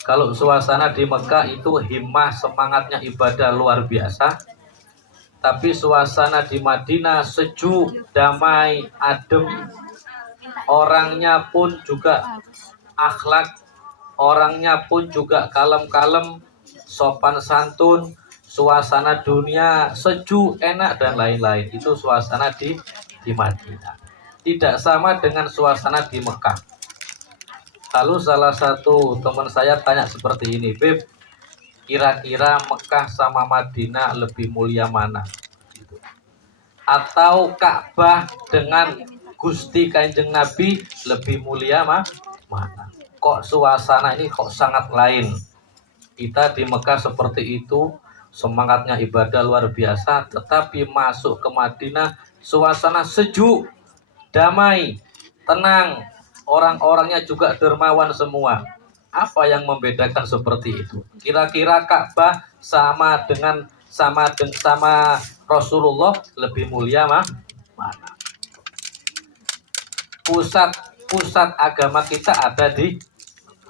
Kalau suasana di Mekah itu himmah, semangatnya ibadah luar biasa. Tapi suasana di Madinah sejuk, damai, adem. Orangnya pun juga akhlak, orangnya pun juga kalem-kalem, sopan santun. Suasana dunia sejuk, enak dan lain-lain. Itu suasana di Madinah. Tidak sama dengan suasana di Mekah. Lalu salah satu teman saya tanya seperti ini, Beb, kira-kira Mekah sama Madinah lebih mulia mana? Atau Ka'bah dengan Gusti Kanjeng Nabi lebih mulia mana? Kok suasana ini kok sangat lain. Kita di Mekah seperti itu, semangatnya ibadah luar biasa, tetapi masuk ke Madinah suasana sejuk, damai, tenang, orang-orangnya juga dermawan semua. Apa yang membedakan seperti itu? Kira-kira Ka'bah sama Rasulullah lebih mulia mana? Pusat agama kita ada di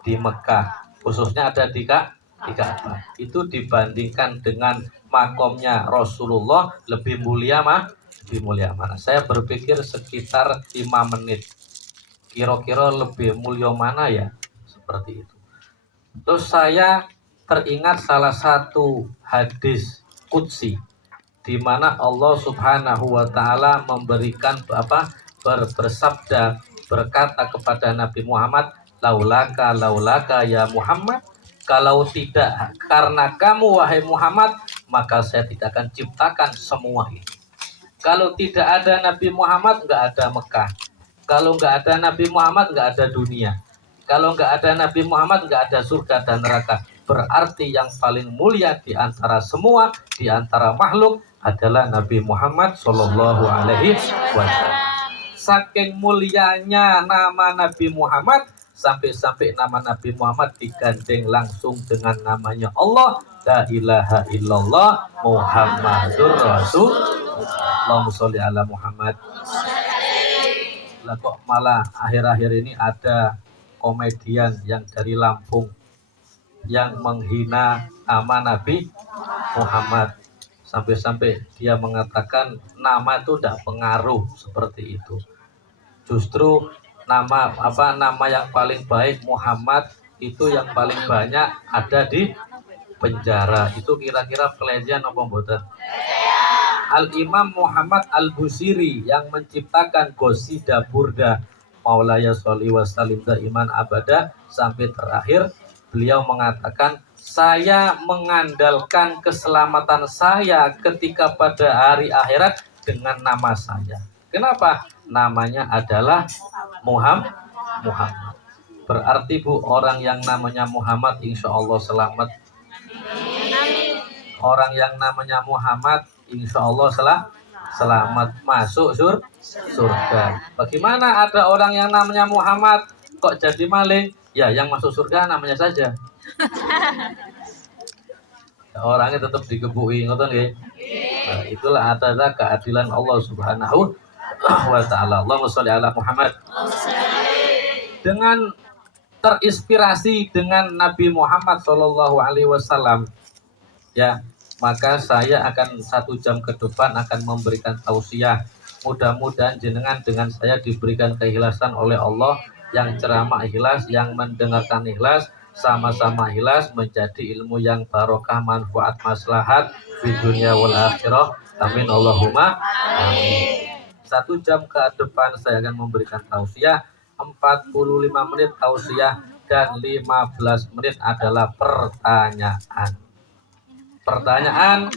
Mekah, khususnya ada di Ka'bah. Itu dibandingkan dengan makomnya Rasulullah lebih mulia mana? Saya berpikir sekitar 5 menit. Kira-kira lebih mulia mana ya? Seperti itu. Terus saya teringat salah satu hadis qudsi di mana Allah Subhanahu wa taala memberikan bersabda, berkata kepada Nabi Muhammad, laulaka ya Muhammad, kalau tidak karena kamu wahai Muhammad, maka saya tidak akan ciptakan semua ini. Kalau tidak ada Nabi Muhammad, nggak ada Mekah. Kalau nggak ada Nabi Muhammad, nggak ada dunia. Kalau nggak ada Nabi Muhammad, nggak ada surga dan neraka. Berarti yang paling mulia di antara semua, di antara makhluk adalah Nabi Muhammad Shallallahu Alaihi Wasallam. Saking mulianya nama Nabi Muhammad, sampai-sampai nama Nabi Muhammad digandeng langsung dengan namanya Allah. La ilaha illallah Muhammadur Rasul. Allahumma sholli ala Muhammad. Lah kok malah akhir-akhir ini ada komedian yang dari Lampung yang menghina nama Nabi Muhammad, sampai-sampai dia mengatakan nama itu tidak pengaruh seperti itu. Justru nama yang paling baik Muhammad itu yang paling banyak ada di penjara. Itu kira-kira pelecehan apa mboten? Al-Imam Muhammad Al-Busiri yang menciptakan Qosida Burda Maulaya Sholli Wasallim Daiman Abada sampai terakhir, beliau mengatakan, saya mengandalkan keselamatan saya ketika pada hari akhirat dengan nama saya. Kenapa? Namanya adalah Muhammad. Berarti Bu, orang yang namanya Muhammad insya Allah selamat. Orang yang namanya Muhammad insya Allah selamat masuk surga. Bagaimana ada orang yang namanya Muhammad kok jadi maling? Ya, yang masuk surga namanya saja. Orangnya tetap digebui, ngoten nggih. Nah, itulah adalah keadilan Allah Subhanahu wa taala. Allahumma sholli ala Muhammad. Dengan terinspirasi dengan Nabi Muhammad sallallahu alaihi wasallam, ya, maka saya akan 1 jam ke depan akan memberikan tausiah. Mudah-mudahan jenengan dengan saya diberikan keikhlasan oleh Allah, yang ceramah ikhlas, yang mendengarkan ikhlas, sama-sama ikhlas, menjadi ilmu yang barokah, manfaat, maslahat di dunia wal akhirah. Amin Allahumma amin. 1 jam ke depan saya akan memberikan tausiah, 45 menit tausiah, dan 15 menit adalah pertanyaan. Pertanyaan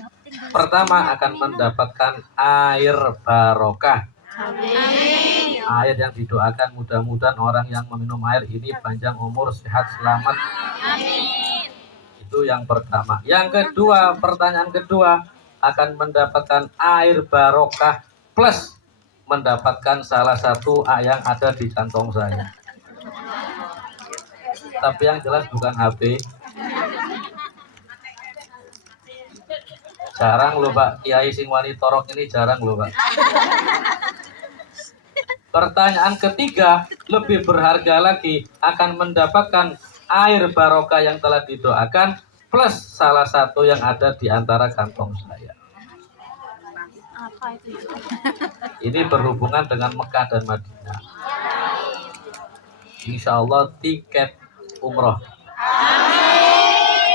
pertama akan mendapatkan air barokah. Amin. Air yang didoakan, mudah-mudahan orang yang meminum air ini panjang umur, sehat, selamat. Amin. Itu yang pertama. Yang kedua, pertanyaan kedua akan mendapatkan air barokah plus mendapatkan salah satu yang ada di kantong saya. Tapi yang jelas bukan HP. Jarang loh Pak, Kiai sing wani torok ini jarang loh Pak. Pertanyaan ketiga lebih berharga lagi, akan mendapatkan air barokah yang telah didoakan plus salah satu yang ada di antara kantong saya. Apa itu? Ini berhubungan dengan Mekah dan Madinah. Insya Allah tiket umroh.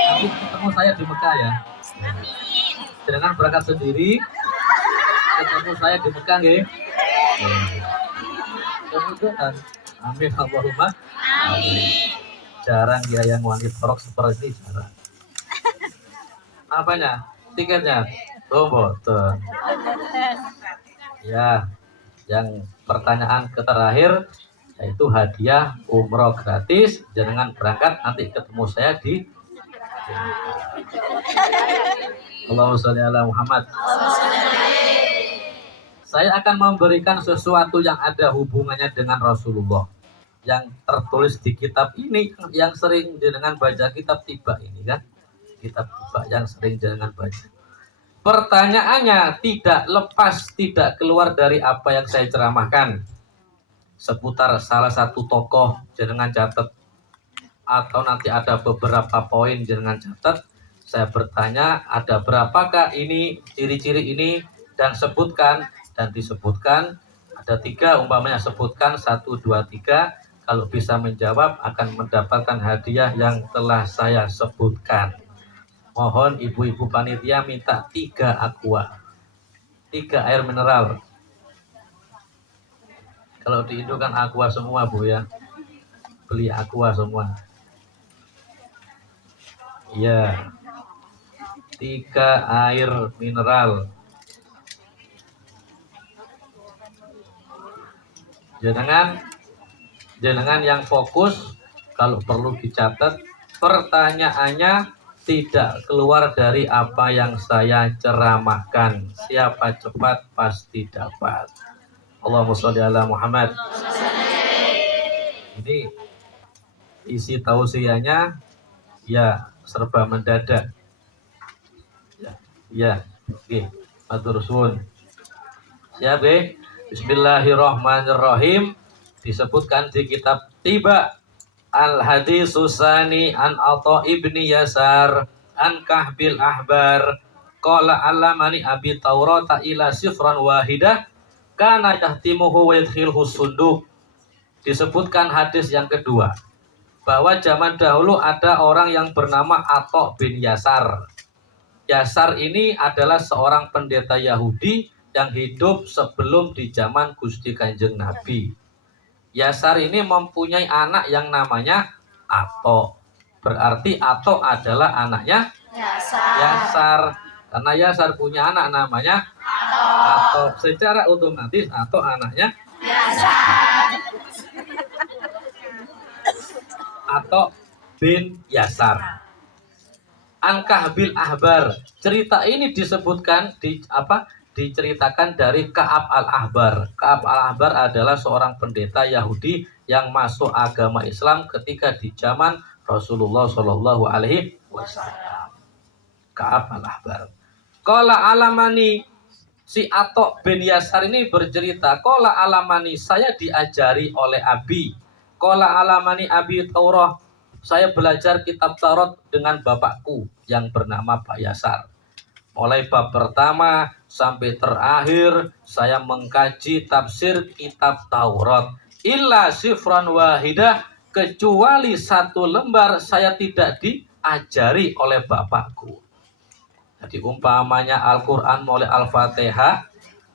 Nanti ketemu saya di Mekah ya. Dengan berangkat sendiri, ketemu saya di Mekah nggih. Kemudian, amin Allahumma. Amin. Jarang dia yang wangi torok seperti ini, jarang. Apanya? Tiketnya? Oh, betul. Ya, yang pertanyaan terakhir yaitu hadiah umroh gratis. Jangan berangkat, nanti ketemu saya di Allahumma sholli ala Muhammad. Saya akan memberikan sesuatu yang ada hubungannya dengan Rasulullah, yang tertulis di kitab ini, yang sering dengan baca kitab tiba ini kan, kitab tiba yang sering dengan baca. Pertanyaannya tidak lepas, tidak keluar dari apa yang saya ceramahkan seputar salah satu tokoh, jenengan catat, atau nanti ada beberapa poin jenengan catat. Saya bertanya, ada berapakah ini ciri-ciri ini, dan sebutkan, dan disebutkan ada 3, umpamanya sebutkan 1, 2, 3. Kalau bisa menjawab akan mendapatkan hadiah yang telah saya sebutkan. Mohon ibu-ibu panitia minta 3 aqua, 3 air mineral. Kalau di Indo kan aqua semua Bu ya, beli aqua semua. Ya, 3 air mineral. Jenengan yang fokus, kalau perlu dicatat, pertanyaannya tidak keluar dari apa yang saya ceramahkan. Siapa cepat pasti dapat. Allahumma sholli ala Muhammad. Ini isi tausiahnya ya serba mendadak. Ya, oke, matur suwun. Siap nggih? Bismillahirrahmanirrahim. Disebutkan di kitab Tiba Al-Hadis Susani an Atha ibni Yasar an Kahbil Ahbar qala alamani abi Taurata ila sifran wahidah kana yahtimuhu wa yadkhilhu sunduk. Disebutkan hadis yang kedua bahwa zaman dahulu ada orang yang bernama Atha bin Yasar. Yasar ini adalah seorang pendeta Yahudi yang hidup sebelum di zaman Gusti Kanjeng Nabi. Yasar ini mempunyai anak yang namanya Atha. Berarti Atha adalah anaknya Yasar. Karena Yasar punya anak namanya Atha. Secara otomatis Atha anaknya Yasar. Atha bin Yasar. An Kahbil Ahbar. Cerita ini disebutkan diceritakan dari Ka'ab al-Ahbar. Ka'ab al-Ahbar adalah seorang pendeta Yahudi yang masuk agama Islam ketika di zaman Rasulullah Shallallahu Alaihi Wasallam. Ka'ab al-Ahbar. Qala alamani, si Atha bin Yasar ini bercerita, qala alamani, saya diajari oleh Abi. Qala alamani Abi Taurah, saya belajar kitab Taurat dengan bapakku yang bernama Pak Yasar. Mulai bab pertama sampai terakhir saya mengkaji tafsir kitab Taurat. Illa sifran wahidah, kecuali 1 lembar saya tidak diajari oleh bapakku. Jadi umpamanya Al-Quran mulai Al-Fatihah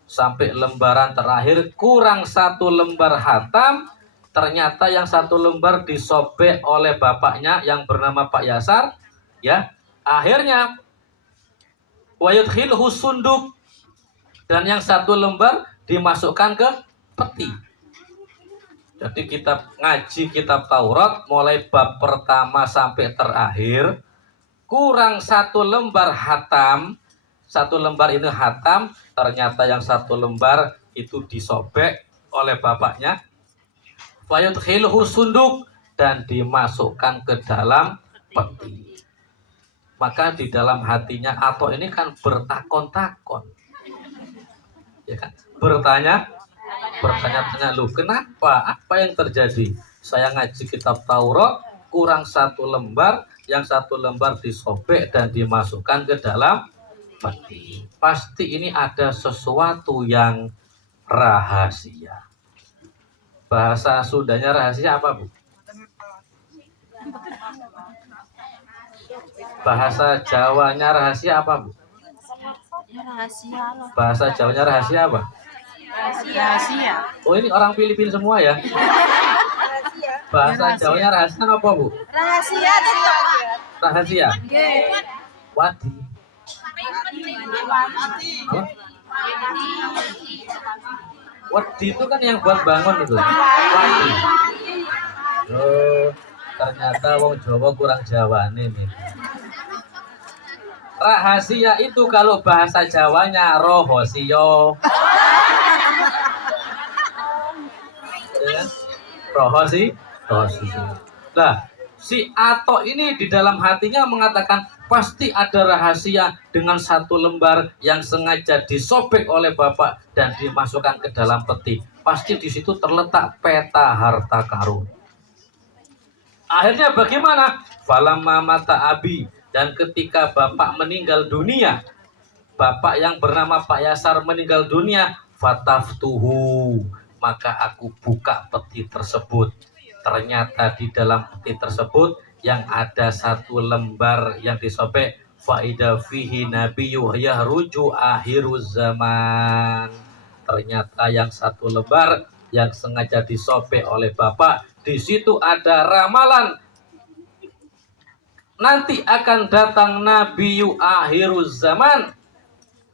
sampai lembaran terakhir kurang 1 lembar hatam. Ternyata yang 1 lembar disobek oleh bapaknya yang bernama Pak Yasar. Ya, akhirnya wayudkhilhu sunduk, dan yang 1 lembar dimasukkan ke peti. Jadi kita ngaji kitab Taurat mulai bab pertama sampai terakhir kurang 1 lembar hatam. 1 lembar ini hatam, ternyata yang 1 lembar itu disobek oleh bapaknya. Wayudkhilhu sunduk, dan dimasukkan ke dalam peti. Maka di dalam hatinya Atha ini kan bertakon-takon, ya kan? Bertanya-tanya, lu kenapa? Apa yang terjadi? Saya ngaji kitab Taurat, kurang 1 lembar, yang 1 lembar disobek dan dimasukkan ke dalam peti. Pasti ini ada sesuatu yang rahasia. Bahasa Sundanya rahasia apa, Bu? Bahasa Jawanya rahasia apa, Bu? Ya rahasia loh. Bahasa Jawanya rahasia apa? Rahasia. Oh, ini orang Filipina semua ya? Bahasa Jawanya rahasia apa, Bu? Rahasia tetap. Rahasia. Nggih. Wadi. Apa? Wadi itu kan yang buat bangun itu. Wadi. Oh, ternyata wong Jawa kurang Jawane nih. Rahasia itu kalau bahasa Jawanya rohosio. Ya, rohosio. Nah, si Atok ini di dalam hatinya mengatakan pasti ada rahasia dengan 1 lembar yang sengaja disobek oleh bapak dan dimasukkan ke dalam peti. Pasti di situ terletak peta harta karun. Akhirnya bagaimana? Falamma mata abi, dan ketika bapak meninggal dunia, bapak yang bernama Pak Yasar meninggal dunia, fataftuhu, maka aku buka peti tersebut. Ternyata di dalam peti tersebut yang ada 1 lembar yang disobek, faida fihi nabiyyu yahruju akhiruz zaman. Ternyata yang 1 lembar yang sengaja disobek oleh bapak, di situ ada ramalan nanti akan datang nabiyyu akhiruz zaman,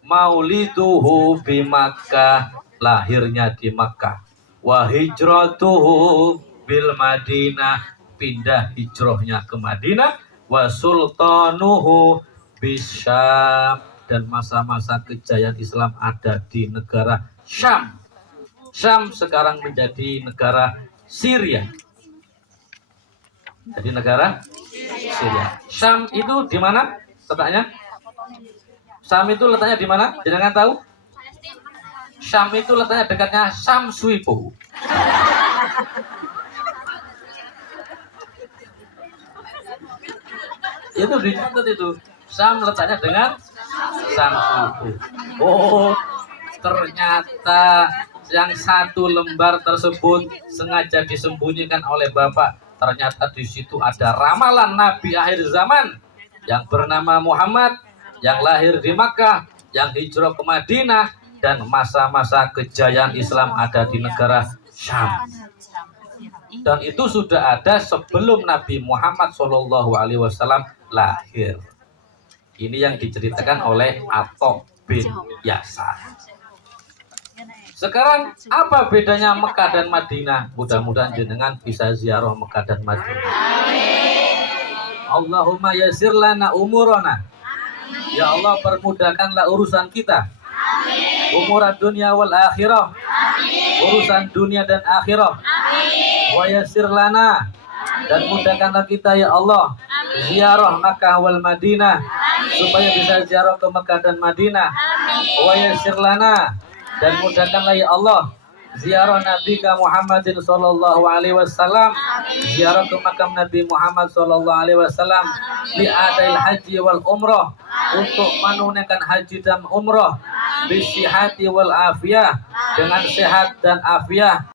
mauliduhu bi Makkah, lahirnya di Makkah, wa hijratuhu bil Madinah, pindah hijrahnya ke Madinah, wa sultanuhu bisyam, dan masa-masa kejayaan Islam ada di negara Syam. Syam sekarang menjadi negara Syria. Jadi negara Syria. Syam itu di mana letaknya? Syam itu letaknya di mana? Jangan tahu? Syam itu letaknya dekatnya Samsuipo. Itu dicatat itu. Syam letaknya dengan Samsuipo. Oh, ternyata yang 1 lembar tersebut sengaja disembunyikan oleh bapak. Ternyata di situ ada ramalan Nabi akhir zaman yang bernama Muhammad, yang lahir di Makkah, yang hijrah ke Madinah, dan masa-masa kejayaan Islam ada di negara Syam. Dan itu sudah ada sebelum Nabi Muhammad SAW lahir. Ini yang diceritakan oleh Atok bin Yasar. Sekarang apa bedanya Mekah dan Madinah? Mudah-mudahan jenengan bisa ziarah Mekah dan Madinah. Allahumma yassir lana umurana. Ya Allah, permudahkanlah urusan kita. Umuran dunia wal akhirah. Urusan dunia dan akhirah. Wa yassir lana, dan mudahkanlah kita ya Allah ziarah Makkah wal Madinah, supaya bisa ziarah ke Mekah dan Madinah. Wa yassir lana, dan mudahkanlah ya Allah ziarah Nabi Muhammadin sallallahu alaihi wasallam, ziarah ke makam Nabi Muhammad sallallahu alaihi wasallam, li adail haji wal umrah, untuk menunaikan haji dan umrah, bisihati wal afiyah, dengan sehat dan afiah.